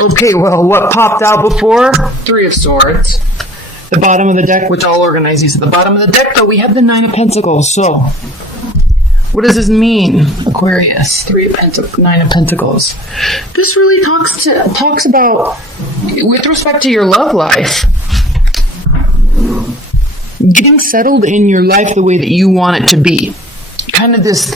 Okay, well, what popped out before? Three of Swords. The bottom of the deck, which I'll organize these at the bottom of the deck, though, we have the Nine of Pentacles. So, what does this mean, Aquarius? Nine of Pentacles. This really talks about, with respect to your love life, getting settled in your life the way that you want it to be. Kind of this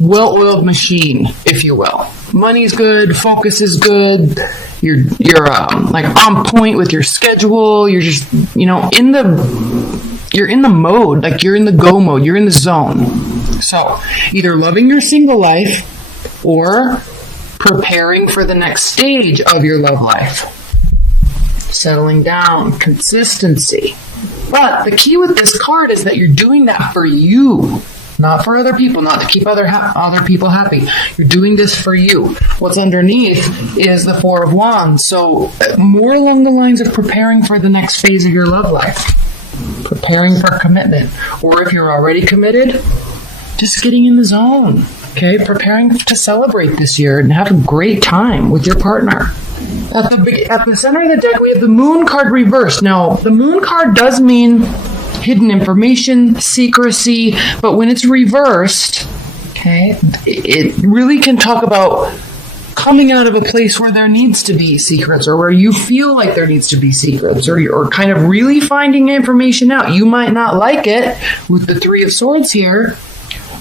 well-oiled machine, if you will. Money's good, focus is good, you're like on point with your schedule, you're just, you're in the mode, like you're in the go mode, you're in the zone. So, either loving your single life or preparing for the next stage of your love life. Settling down, consistency. But the key with this card is that you're doing that for you. Not for other people, not to keep other people happy. You're doing this for you. What's underneath is the Four of Wands. So more along the lines of preparing for the next phase of your love life. Preparing for commitment. Or if you're already committed, just getting in the zone. Okay? Preparing to celebrate this year and have a great time with your partner. At the center of the deck, we have the Moon card reversed. Now, the Moon card does mean hidden information, secrecy, but when it's reversed, okay, it really can talk about coming out of a place where there needs to be secrets, or where you feel like there needs to be secrets, or kind of really finding information out. You might not like it with the Three of Swords here,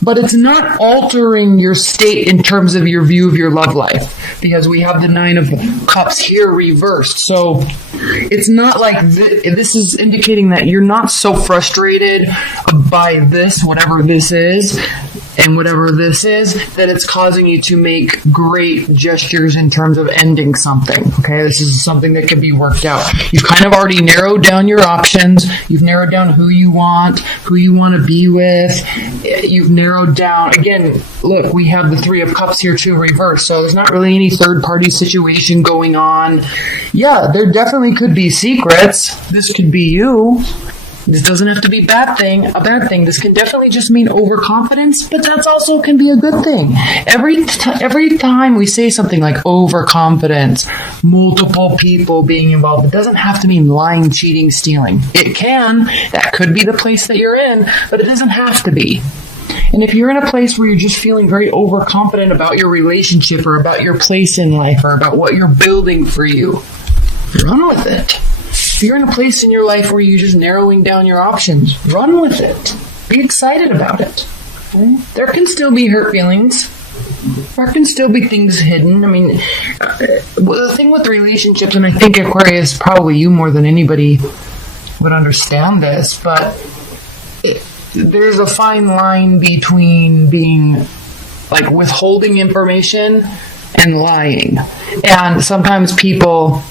but it's not altering your state in terms of your view of your love life, because we have the Nine of Cups here reversed. So it's not like this is indicating that you're not so frustrated by this, whatever this is, and whatever this is, that it's causing you to make great gestures in terms of ending something. Okay, this is something that can be worked out. You've kind of already narrowed down your options. You've narrowed down who you want to be with. You've narrowed down, again, look, we have the Three of Cups here too reversed, so there's not really any third-party situation going on. Yeah, there definitely could be secrets. This could be you. This doesn't have to be a bad thing. This can definitely just mean overconfidence, but that's also can be a good thing. Every time we say something like overconfidence, multiple people being involved, it doesn't have to mean lying, cheating, stealing. It can. That could be the place that you're in, but it doesn't have to be. And if you're in a place where you're just feeling very overconfident about your relationship, or about your place in life, or about what you're building for you, run with it. If you're in a place in your life where you're just narrowing down your options, run with it. Be excited about it. Okay? There can still be hurt feelings. There can still be things hidden. I mean, the thing with relationships, and I think Aquarius, probably you more than anybody would understand this, but there's a fine line between being like withholding information and lying. And sometimes people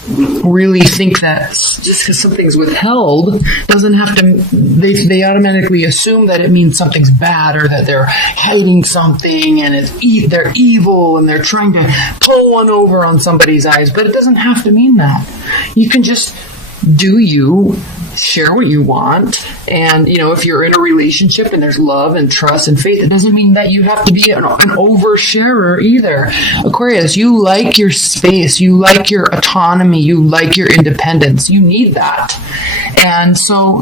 really think that just because something's withheld doesn't have to, they automatically assume that it means something's bad, or that they're hiding something and they're evil and they're trying to pull one over on somebody's eyes. But it doesn't have to mean that. You can just do you, share what you want, and if you're in a relationship and there's love and trust and faith, it doesn't mean that you have to be an oversharer either. Aquarius, you like your space, you like your autonomy, you like your independence, you need that. And so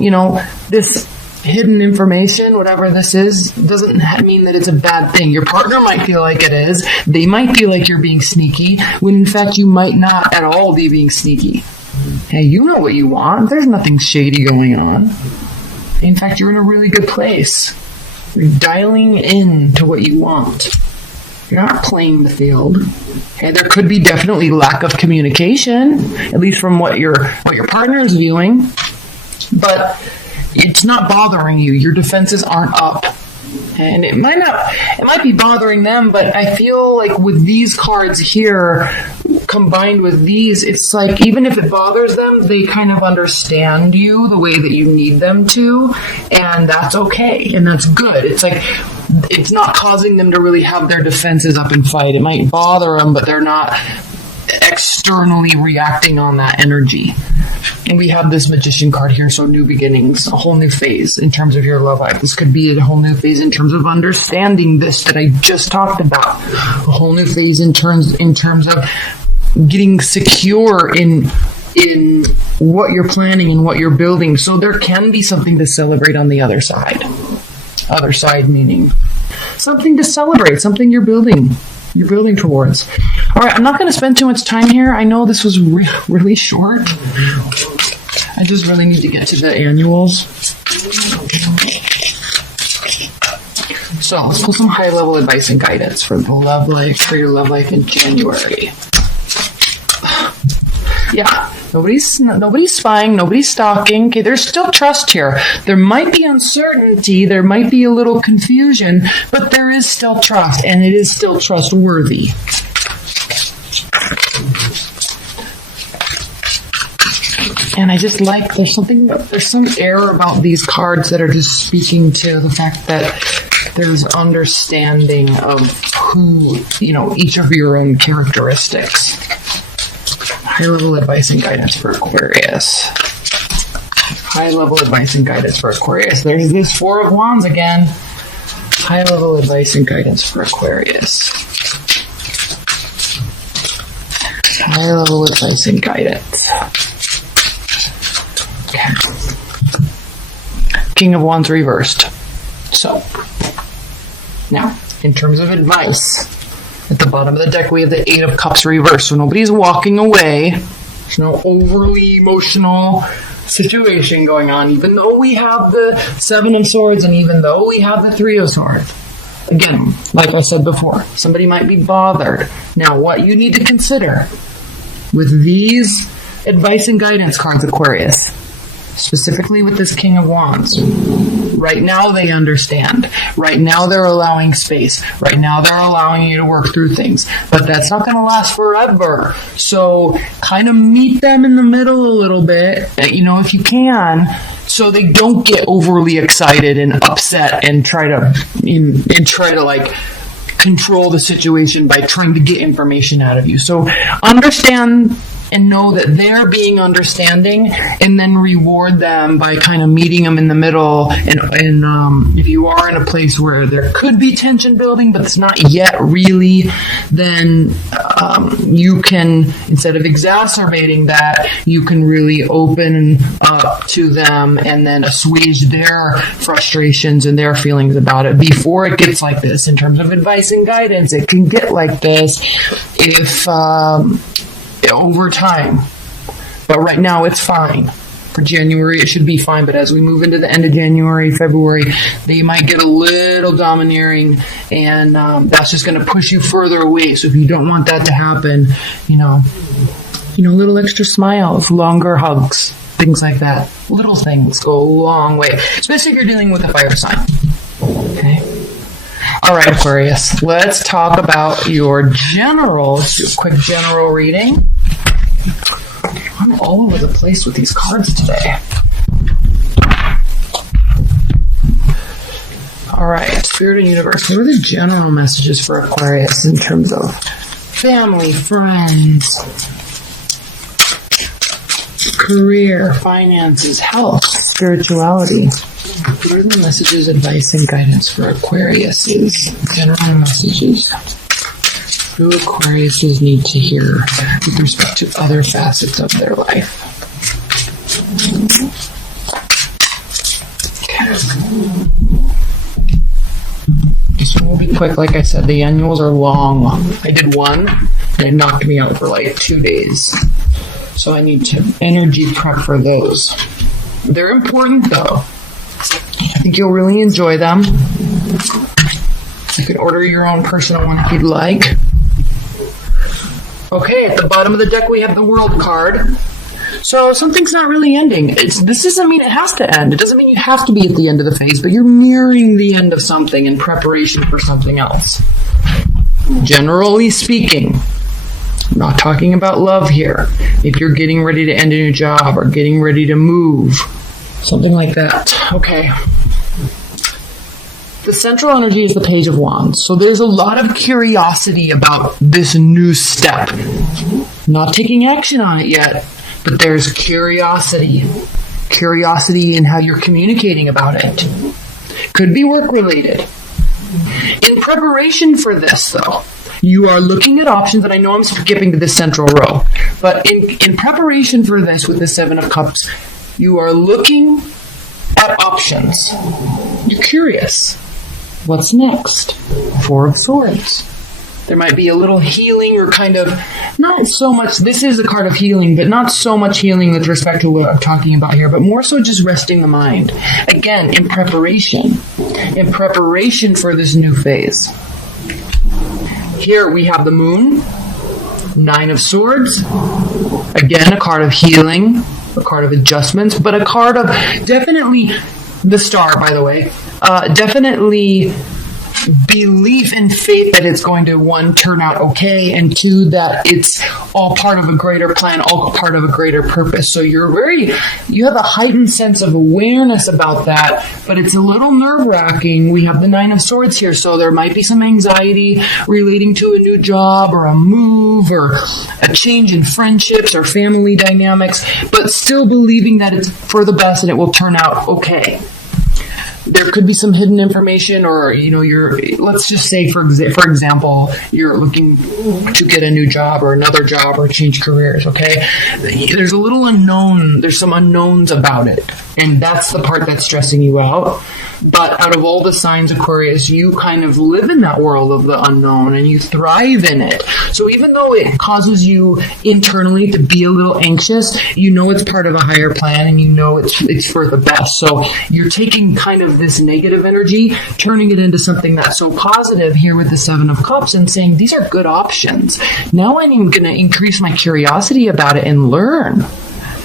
this hidden information, whatever this is, doesn't mean that it's a bad thing. Your partner might feel like it is. They might feel like you're being sneaky, when in fact you might not at all be being sneaky. Hey, you know what you want. There's nothing shady going on. In fact, you're in a really good place. You're dialing in to what you want. You're not playing the field. Okay, there could be definitely lack of communication, at least from what your partner is viewing. But it's not bothering you. Your defenses aren't up. And it might be bothering them, but I feel like with these cards here, combined with these, it's like even if it bothers them, they kind of understand you the way that you need them to, and that's okay, and that's good. It's like, it's not causing them to really have their defenses up and fight. It might bother them, but they're not externally reacting on that energy. And we have this Magician card here, so new beginnings, a whole new phase in terms of your love life. This could be a whole new phase in terms of understanding this that I just talked about. A whole new phase in terms of getting secure in what you're planning and what you're building. So there can be something to celebrate on the other side. Other side meaning something to celebrate, something you're building towards. All right, I'm not going to spend too much time here. I know this was really short. I just really need to get to the annuals. So let's pull some high-level advice and guidance for your love life in January. Yeah, nobody's spying, nobody's stalking. Okay, there's still trust here. There might be uncertainty, there might be a little confusion, but there is still trust, and it is still trustworthy. And I just like, there's some air about these cards that are just speaking to the fact that there's understanding of who, each of your own characteristics. High-level advice and guidance for Aquarius. High-level advice and guidance for Aquarius. There's this Four of Wands again. High-level advice and guidance for Aquarius. High-level advice and guidance. Okay. King of Wands reversed. So, now, in terms of advice, at the bottom of the deck, we have the Eight of Cups reversed. So nobody's walking away. There's no overly emotional situation going on, even though we have the Seven of Swords and even though we have the Three of Swords. Again, like I said before, somebody might be bothered. Now, what you need to consider with these advice and guidance cards, Aquarius, specifically with this King of Wands, right now they understand. Right now they're allowing space. Right now they're allowing you to work through things. But that's not going to last forever. So kind of meet them in the middle a little bit, if you can, so they don't get overly excited and upset and try to control the situation by trying to get information out of you. So understand and know that they're being understanding, and then reward them by kind of meeting them in the middle. And if you are in a place where there could be tension building, but it's not yet really, then you can, instead of exacerbating that, you can really open up to them and then assuage their frustrations and their feelings about it before it gets like this. In terms of advice and guidance, it can get like this if over time. But right now it's fine. For January it should be fine, but as we move into the end of January, February, they might get a little domineering, and that's just going to push you further away. So if you don't want that to happen, little extra smiles, longer hugs, things like that. Little things go a long way, especially if you're dealing with a fire sign. Okay. All right, Aquarius, let's talk about your general. Let's do a quick general reading. I'm all over the place with these cards today. All right, Spirit and Universe, what are the general messages for Aquarius in terms of family, friends, career, finances, health, spirituality? What are the messages, advice, and guidance for Aquarius? General messages. Who Aquariuses need to hear with respect to other facets of their life? Okay. This one will be quick. Like I said, the annuals are long. I did one, and it knocked me out for like 2 days. So I need to energy prep for those. They're important, though. I think you'll really enjoy them. You can order your own personal one if you'd like. Okay, at the bottom of the deck we have the World card. So something's not really ending. This doesn't mean it has to end. It doesn't mean you have to be at the end of the phase, but you're nearing the end of something in preparation for something else. Generally speaking, I'm not talking about love here. If you're getting ready to end a new job or getting ready to move, something like that. Okay. The central energy is the Page of Wands. So there's a lot of curiosity about this new step. Not taking action on it yet, but there's curiosity. Curiosity in how you're communicating about it. Could be work related. In preparation for this, though, You are looking at options, and I know I'm skipping to the central row, but in preparation for this with the Seven of Cups, you are looking at options. You're curious. What's next? Four of Swords. There might be a little healing, or kind of, not so much, this is a card of healing, but not so much healing with respect to what I'm talking about here, but more so just resting the mind. Again, in preparation for this new phase. Here we have the Moon, Nine of Swords, again, a card of healing, a card of adjustments, but a card of definitely, the Star, by the way, definitely belief and faith that it's going to, one, turn out okay, and two, that it's all part of a greater plan, all part of a greater purpose. So you have a heightened sense of awareness about that, but it's a little nerve-wracking. We have the Nine of Swords here, so there might be some anxiety relating to a new job or a move or a change in friendships or family dynamics, but still believing that it's for the best and it will turn out okay. There could be some hidden information, or, let's just say, for example, you're looking to get a new job or another job or change careers, okay? There's a little unknown, there's some unknowns about it, and that's the part that's stressing you out. But out of all the signs, Aquarius, you kind of live in that world of the unknown and you thrive in it. So even though it causes you internally to be a little anxious, you know it's part of a higher plan, and you know it's for the best. So you're taking kind of this negative energy, turning it into something that's so positive here with the Seven of Cups, and saying, these are good options. Now I'm going to increase my curiosity about it and learn.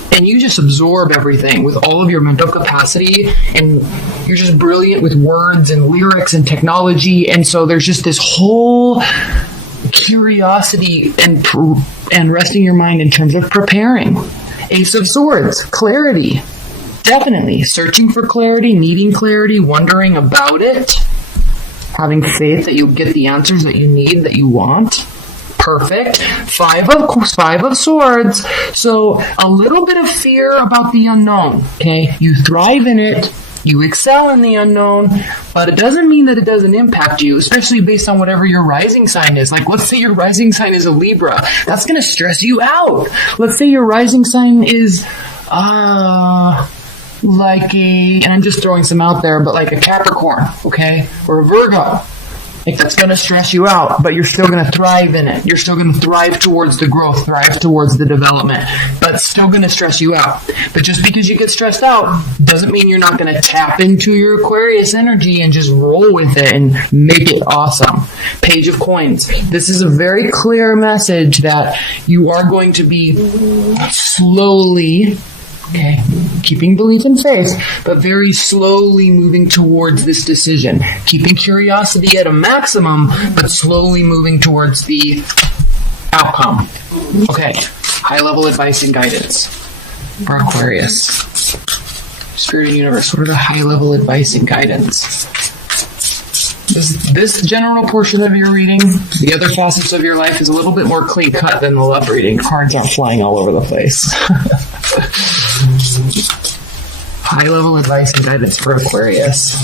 And you just absorb everything with all of your mental capacity, and you're just brilliant with words and lyrics and technology. And so there's just this whole curiosity and resting your mind in terms of preparing. Ace of Swords, clarity. Definitely searching for clarity, needing clarity, wondering about it, having faith that you'll get the answers that you need, that you want. Perfect. Five of Swords. So a little bit of fear about the unknown. Okay, you thrive in it. You excel in the unknown, but it doesn't mean that it doesn't impact you, especially based on whatever your rising sign is. Like, let's say your rising sign is a Libra. That's going to stress you out. Let's say your rising sign is, and I'm just throwing some out there, but like a Capricorn, okay? Or a Virgo. Like, that's going to stress you out, but you're still going to thrive in it. You're still going to thrive towards the growth, thrive towards the development, but it's still going to stress you out. But just because you get stressed out doesn't mean you're not going to tap into your Aquarius energy and just roll with it and make it awesome. Page of Coins. This is a very clear message that you are going to be slowly, okay, keeping belief and faith, but very slowly moving towards this decision. Keeping curiosity at a maximum, but slowly moving towards the outcome. Okay, high-level advice and guidance for Aquarius. Spirit and Universe, what are the high-level advice and guidance? This general portion of your reading, the other facets of your life, is a little bit more clean-cut than the love reading. Cards aren't flying all over the place. High-level advice and guidance for Aquarius.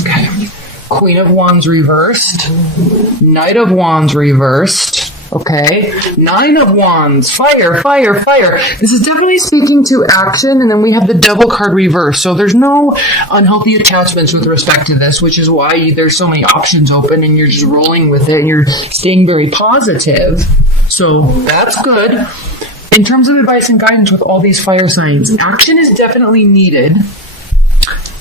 Okay. Queen of Wands reversed. Knight of Wands reversed. Okay. Nine of Wands. Fire, fire, fire. This is definitely speaking to action, and then we have the Devil card reversed. So there's no unhealthy attachments with respect to this, which is why there's so many options open, and you're just rolling with it, and you're staying very positive. So that's good. In terms of advice and guidance with all these fire signs, action is definitely needed.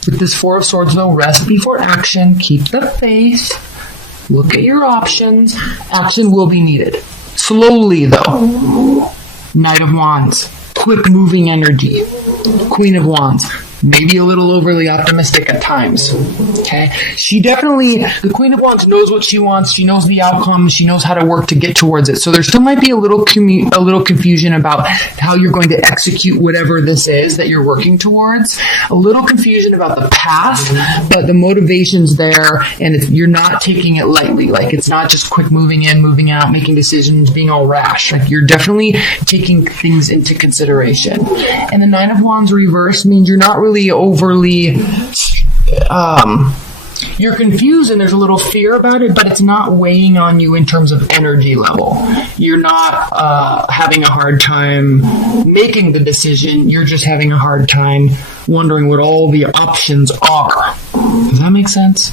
With this Four of Swords, though, rest before action. Keep the faith. Look at your options. Action will be needed. Slowly, though. Knight of Wands. Quick moving energy. Queen of Wands. Maybe a little overly optimistic at times. Okay? The Queen of Wands knows what she wants. She knows the outcome. She knows how to work to get towards it. So there still might be a little confusion about how you're going to execute whatever this is that you're working towards. A little confusion about the path, but the motivation's there, and you're not taking it lightly. Like, it's not just quick moving in, moving out, making decisions, being all rash. Like, you're definitely taking things into consideration. And the Nine of Wands reverse means you're not really overly you're confused and there's a little fear about it, but it's not weighing on you in terms of energy level. You're not having a hard time making the decision. You're just having a hard time wondering what all the options are. Does that make sense?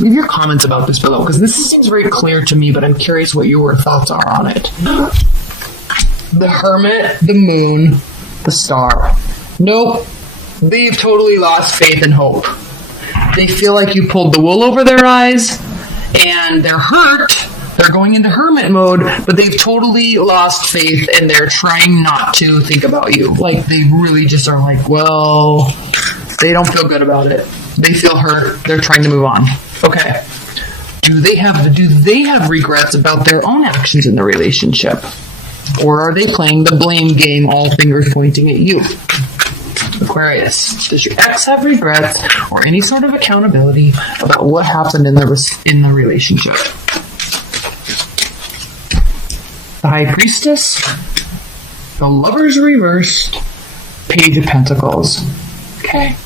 Leave your comments about this below, because this seems very clear to me, but I'm curious what your thoughts are on it. The Hermit, the Moon, the Star. Nope. They've totally lost faith and hope. They feel like you pulled the wool over their eyes, and they're hurt. They're going into hermit mode, but they've totally lost faith, and they're trying not to think about you. Like, they really just are like, well, they don't feel good about it. They feel hurt. They're trying to move on. Okay. Do they have regrets about their own actions in the relationship? Or are they playing the blame game, all fingers pointing at you? Aquarius, does your ex have regrets or any sort of accountability about what happened in the relationship? The High Priestess, the Lovers reversed, Page of Pentacles. Okay.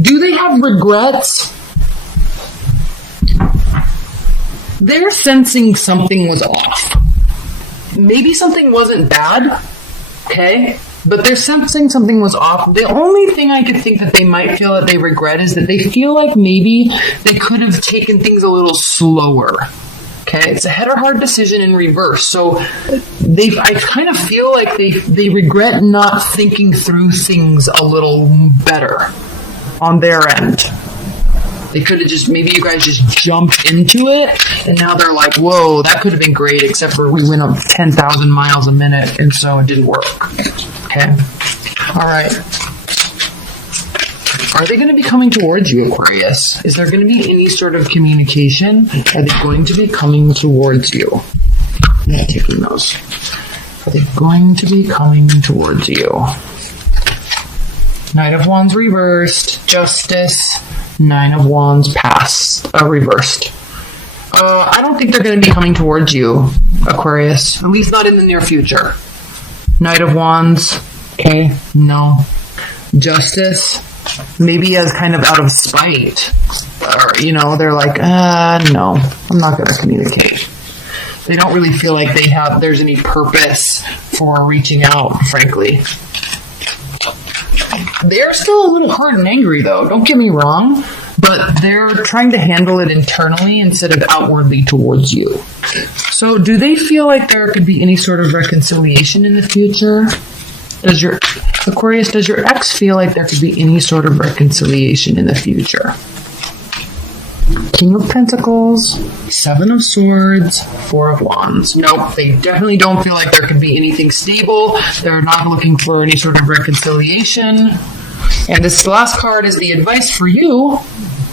Do they have regrets? They're sensing something was off. Maybe something wasn't bad, okay? But they're sensing something was off. The only thing I could think that they might feel that they regret is that they feel like maybe they could have taken things a little slower. Okay, it's a head or heart decision in reverse. So I kind of feel like they regret not thinking through things a little better on their end. They could have just, maybe you guys just jumped into it, and now they're like, whoa, that could have been great, except for we went up 10,000 miles a minute, and so it didn't work. Okay? All right. Are they going to be coming towards you, Aquarius? Is there going to be any sort of communication? Are they going to be coming towards you? I'm not taking those. Are they going to be coming towards you? Knight of Wands reversed. Justice. Nine of Wands reversed. I don't think they're going to be coming towards you, Aquarius. At least not in the near future. Knight of Wands. Okay, no. Justice. Maybe as kind of out of spite. Or, they're like, no, I'm not going to communicate. They don't really feel like there's any purpose for reaching out, frankly. They're still a little hurt and angry, though. Don't get me wrong. But they're trying to handle it internally instead of outwardly towards you. So do they feel like there could be any sort of reconciliation in the future? Does your ex feel like there could be any sort of reconciliation in the future? King of Pentacles, Seven of Swords, Four of Wands. Nope, they definitely don't feel like there could be anything stable. They're not looking for any sort of reconciliation. And this last card is the advice for you,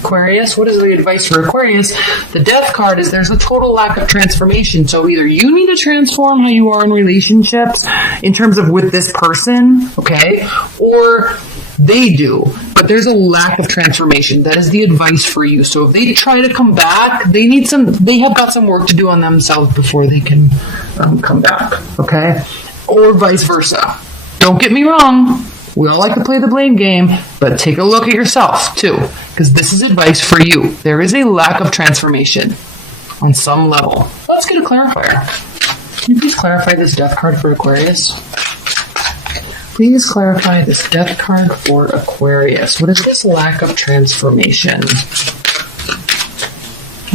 Aquarius. What is the advice for Aquarius? The Death card is there's a total lack of transformation. So either you need to transform how you are in relationships in terms of with this person, okay, or they do. But there's a lack of transformation. That is the advice for you. So if they try to come back, they have got some work to do on themselves before they can come back, okay? Or vice versa. Don't get me wrong. We all like to play the blame game, but take a look at yourself, too, because this is advice for you. There is a lack of transformation on some level. Let's get a clarifier. Can you please clarify this Death card for Aquarius? Please clarify this Death card for Aquarius. What is this lack of transformation?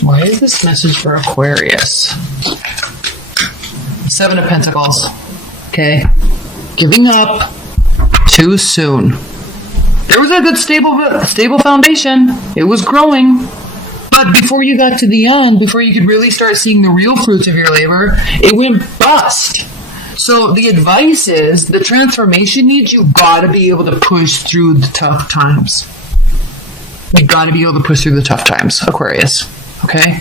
Why is this message for Aquarius? Seven of Pentacles. Okay. Giving up too soon. There was a good stable foundation. It was growing. But before you got to the end, before you could really start seeing the real fruits of your labor, it went bust. So the advice is, the transformation needs, you gotta be able to push through the tough times. You gotta be able to push through the tough times, Aquarius. Okay?